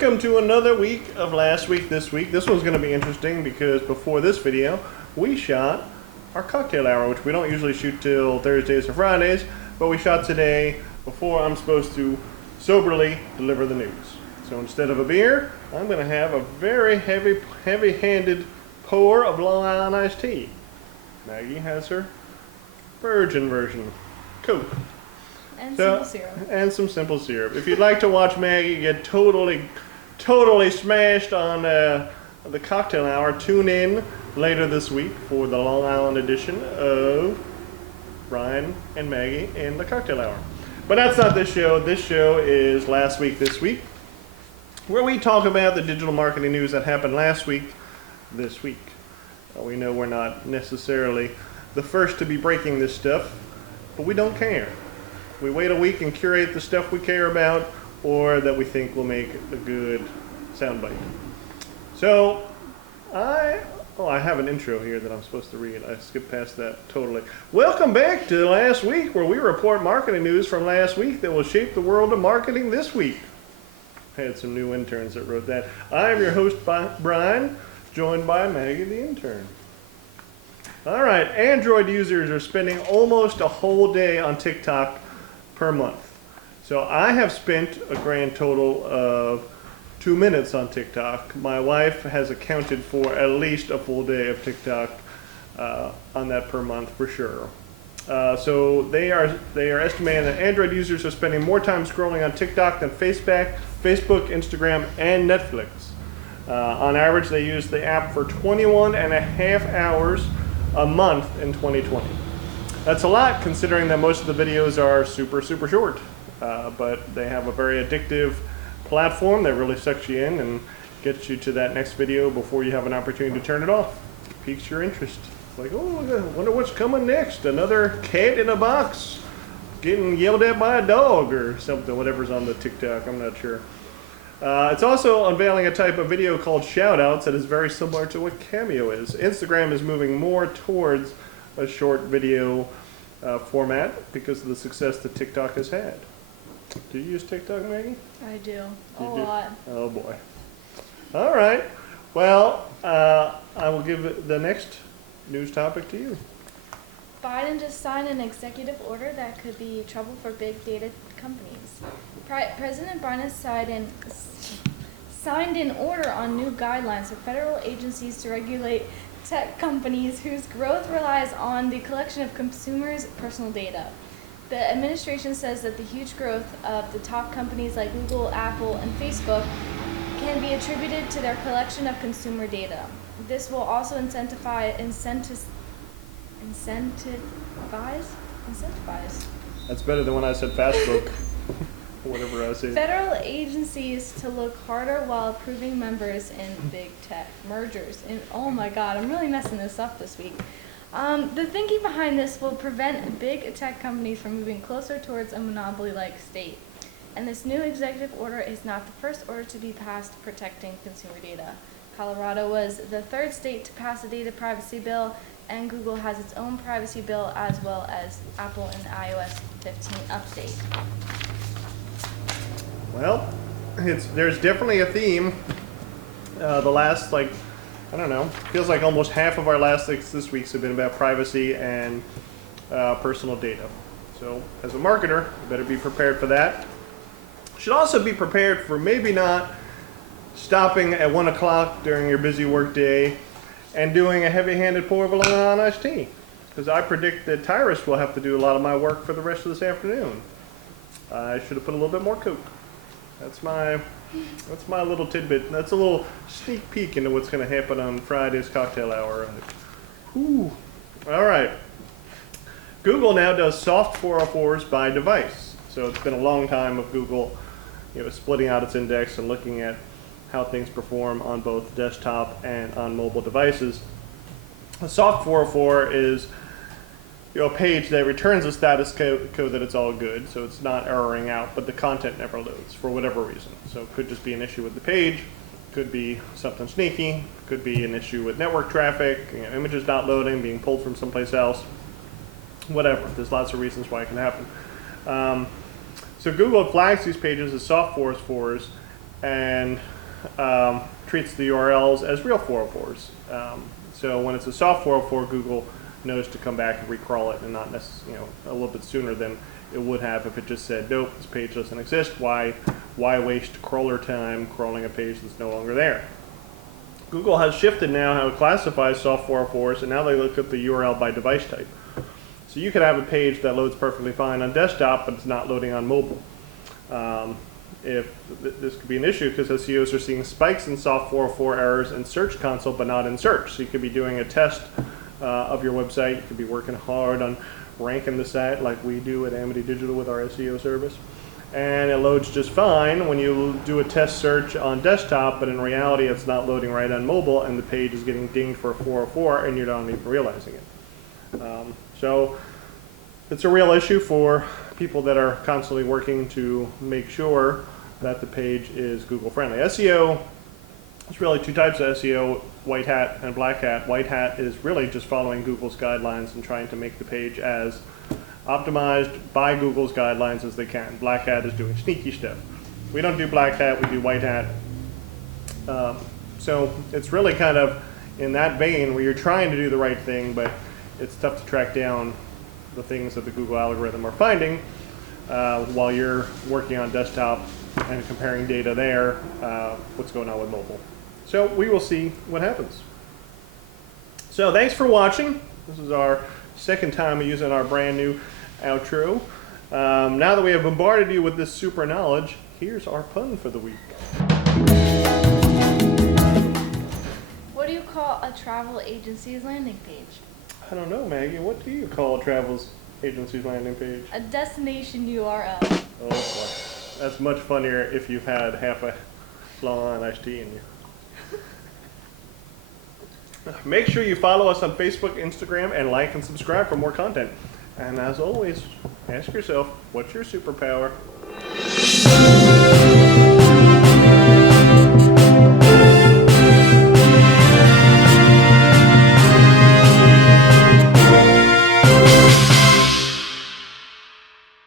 Welcome to another week of Last Week This Week. This one's going to be interesting because before this video, we shot our cocktail hour, which we don't usually shoot till Thursdays or Fridays, but we shot today before I'm supposed to soberly deliver the news. So instead of a beer, I'm going to have a very heavy-handed pour of Long Island iced tea. Maggie has her virgin version, Coke. And simple syrup. And some simple syrup. If you'd like to watch Maggie get totally smashed on the cocktail hour, tune in later this week for the Long Island edition of Brian and Maggie in the cocktail hour. But that's not this show. This show is Last Week This Week, where we talk about the digital marketing news that happened last week, this week. We know we're not necessarily the first to be breaking this stuff, but we don't care. We wait a week and curate the stuff we care about or that we think will make a good soundbite. So, I have an intro here that I'm supposed to read. I skipped past that totally. Welcome back to last week, where we report marketing news from last week that will shape the world of marketing this week. I had some new interns that wrote that. I am your host, Brian, joined by Maggie the intern. All right, Android users are spending almost a whole day on TikTok per month. So I have spent a grand total of 2 minutes on TikTok. My wife has accounted for at least a full day of TikTok on that per month for sure. So they are estimating that Android users are spending more time scrolling on TikTok than Facebook, Instagram, and Netflix. On average, they use the app for 21 and a half hours a month in 2020. That's a lot considering that most of the videos are super short, but they have a very addictive platform that really sucks you in and gets you to that next video before you have an opportunity to turn it off. Piques your interest. It's like, oh, I wonder what's coming next. Another cat in a box getting yelled at by a dog or something, whatever's on the TikTok, I'm not sure. It's also unveiling a type of video called shoutouts that is very similar to what Cameo is. Instagram is moving more towards a short video format because of the success that TikTok has had. Do you use TikTok, Maggie? I do. A You do? lot. Oh boy. All right. Well, I will give the next news topic to you. Biden just signed an executive order that could be trouble for big data companies. President Biden signed an order on new guidelines for federal agencies to regulate tech companies whose growth relies on the collection of consumers' personal data. The administration says that the huge growth of the top companies like Google, Apple, and Facebook can be attributed to their collection of consumer data. This will also incentivize. That's better than when I said Facebook. Whatever I said. Federal agencies to look harder while approving members in big tech mergers. And oh my God, I'm really messing this up this week. The thinking behind this will prevent big tech companies from moving closer towards a monopoly-like state. And this new executive order is not the first order to be passed protecting consumer data. Colorado was the third state to pass a data privacy bill, and Google has its own privacy bill, as well as Apple and the iOS 15 update. Well, there's definitely a theme. The last, I don't know, feels like almost half of our last this weeks have been about privacy and personal data. So as a marketer, you better be prepared for that. Should also be prepared for maybe not stopping at 1 o'clock during your busy work day and doing a heavy-handed pour of a Long Island iced tea. Because I predict that Tyrus will have to do a lot of my work for the rest of this afternoon. I should have put a little bit more Coke. That's my little tidbit. That's a little sneak peek into what's going to happen on Friday's cocktail hour. Whew. All right. Google now does soft 404s by device. So it's been a long time of Google, splitting out its index and looking at how things perform on both desktop and on mobile devices. A soft 404 is a page that returns a status code that it's all good, so it's not erroring out, but the content never loads for whatever reason. So it could just be an issue with the page, could be something sneaky, could be an issue with network traffic, images not loading, being pulled from someplace else, whatever. There's lots of reasons why it can happen. So Google flags these pages as soft 404s and treats the URLs as real 404s. So when it's a soft 404, Google knows to come back and recrawl it, and not necessarily, a little bit sooner than it would have if it just said, nope, this page doesn't exist. Why waste crawler time crawling a page that's no longer there? Google has shifted now how it classifies soft 404s, and now they look at the URL by device type. So you could have a page that loads perfectly fine on desktop, but it's not loading on mobile. This could be an issue because SEOs are seeing spikes in soft 404 errors in Search Console, but not in search. So you could be doing a test of your website. You could be working hard on ranking the site like we do at Amity Digital with our SEO service. And it loads just fine when you do a test search on desktop, but in reality it's not loading right on mobile, and the page is getting dinged for a 404 and you're not even realizing it. So it's a real issue for people that are constantly working to make sure that the page is Google friendly. SEO, there's really two types of SEO, white hat and black hat. White hat is really just following Google's guidelines and trying to make the page as optimized by Google's guidelines as they can. Black hat is doing sneaky stuff. We don't do black hat, we do white hat. So it's really kind of in that vein where you're trying to do the right thing, but it's tough to track down the things that the Google algorithm are finding while you're working on desktop and comparing data there, what's going on with mobile. So we will see what happens. So thanks for watching. This is our second time using our brand new outro. Now that we have bombarded you with this super knowledge, here's our pun for the week. What do you call a travel agency's landing page? I don't know, Maggie. What do you call a travel agency's landing page? A destination URL. Oh boy. That's much funnier if you've had half a Long Island iced tea in you. Make sure you follow us on Facebook, Instagram, and like and subscribe for more content. And as always, ask yourself, what's your superpower?